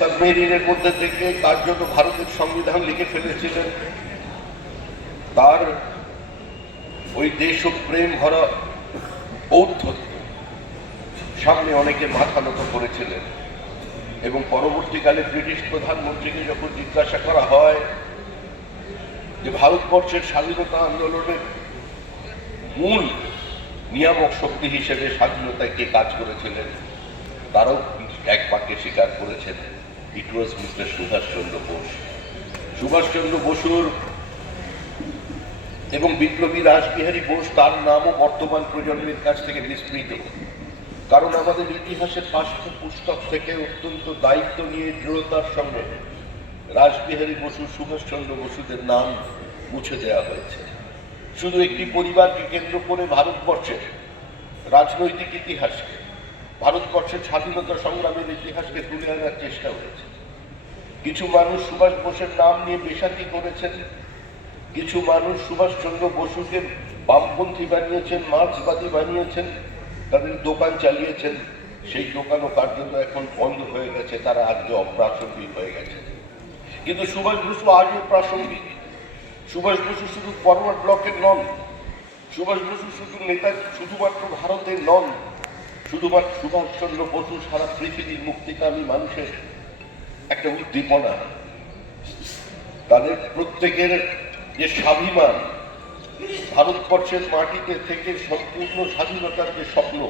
সাবমেরিনের মধ্যে থেকে কার্যত ভারতের সংবিধান লিখে ফেলেছিলেন? তার ওই দেশপ্রেম ভরা ঔদ্ধত্য সামনে অনেকে মাথা নত করেছিলেন। এবং পরবর্তীকালে ব্রিটিশ প্রধানমন্ত্রীকে যখন জিজ্ঞাসা করা হয় যে ভারতবর্ষের স্বাধীনতা আন্দোলনের মূল নিয়ামক শক্তি হিসেবে স্বাধীনতায় কে কাজ করেছিলেন, তারাও এক বাক্যে স্বীকার it was mister Subhash Chandra Bose Subhash Chandra বসুর এবং বিপ্লবী রাসবিহারী বোস তার নামও বর্তমান প্রজন্মের কাছ থেকে বিস্মৃত। কারণ আমাদের ইতিহাসের পাঠ্য পুস্তক থেকে অত্যন্ত দায়িত্ব নিয়ে দৃঢ়তার সঙ্গে রাসবিহারী বসু সুভাষচন্দ্র বসুদের নাম মুছে দেওয়া হয়েছে। শুধু একটি পরিবারকে কেন্দ্র করে ভারতবর্ষের রাজনৈতিক ইতিহাসকে, ভারতবর্ষের স্বাধীনতা সংগ্রামের ইতিহাসকে তুলে আনার চেষ্টা হয়েছে। কিছু মানুষ সুভাষ বোসের নাম নিয়ে বেসাতি করেছেন। কিছু মানুষ সুভাষচন্দ্র বসুকে বামপন্থী বানিয়েছেন, মার্ক্সবাদী বানিয়েছেন, তাদের দোকান চালিয়েছেন। সেই দোকানও কার্যত এখন বন্ধ হয়ে গেছে, তারা আজকে অপ্রাসঙ্গিক হয়ে গেছে। কিন্তু সুভাষ বসু আজও প্রাসঙ্গিক। সুভাষ বসু শুধু ফরওয়ার্ড ব্লকের নন। সুভাষ বসু শুধু নেতা, শুধুমাত্র ভারতের নন। শুধুমাত্র সুভাষচন্দ্র বসু সারা পৃথিবীর মুক্তিকামী মানুষের একটা উদ্দীপনা তাদের প্রত্যেকের যে স্বাভিমান, ভারতবর্ষের মাটিতে থেকে সম্পূর্ণ স্বাধীনতার যে স্বপ্ন,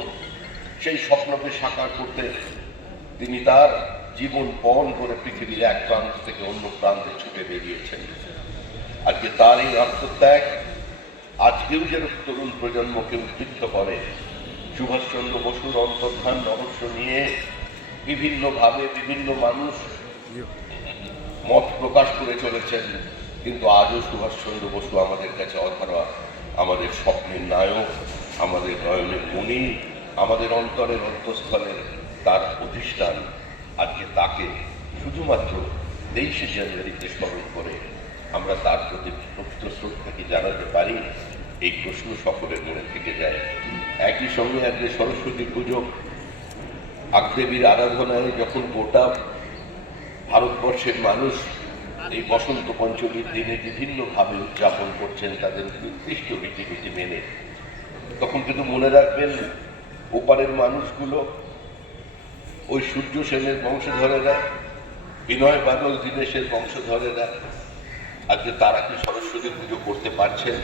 সেই স্বপ্নকে সাকার করতে তিনি তার জীবন পণ করে পৃথিবীর এক প্রান্ত থেকে অন্য প্রান্তে ছুটে বেরিয়েছেন। আজকে তার এই আত্মত্যাগ, আজকেও যেন তরুণ প্রজন্মকে উদ্দীপ্ত করে। সুভাষচন্দ্র বসুর অন্তর্ধান রহস্য নিয়ে বিভিন্নভাবে বিভিন্ন মানুষ মত প্রকাশ করে চলেছেন, কিন্তু আজও সুভাষচন্দ্র বসু আমাদের কাছে অধরা। আমাদের স্বপ্নের নায়ক, আমাদের নয়নের মণি, আমাদের অন্তরের অন্তঃস্থলের তার প্রতিষ্ঠান আজকে তাকে শুধুমাত্র তেইশে জানুয়ারিতে স্মরণ করে আমরা তার প্রতি প্রকৃত শ্রদ্ধাকে জানাতে পারি, এই প্রশ্ন সকলের মনে থেকে যায়। একই সঙ্গে আজকে সরস্বতী পুজো আগদেবীর আরাধনায় যখন গোটা ভারতবর্ষের মানুষ এই বসন্ত পঞ্চমীর দিনে বিভিন্নভাবে উদযাপন করছেন তাদের নির্দিষ্ট রীতিনীতি মেনে। তখন কিন্তু মনে রাখবেন, ওপারের মানুষগুলো, ওই সূর্য সেনের বংশধরেরা, বিনয় বাদল দীনেশের বংশধরেরা, আজকে তারা কি সরস্বতী পুজো করতে পারছেন।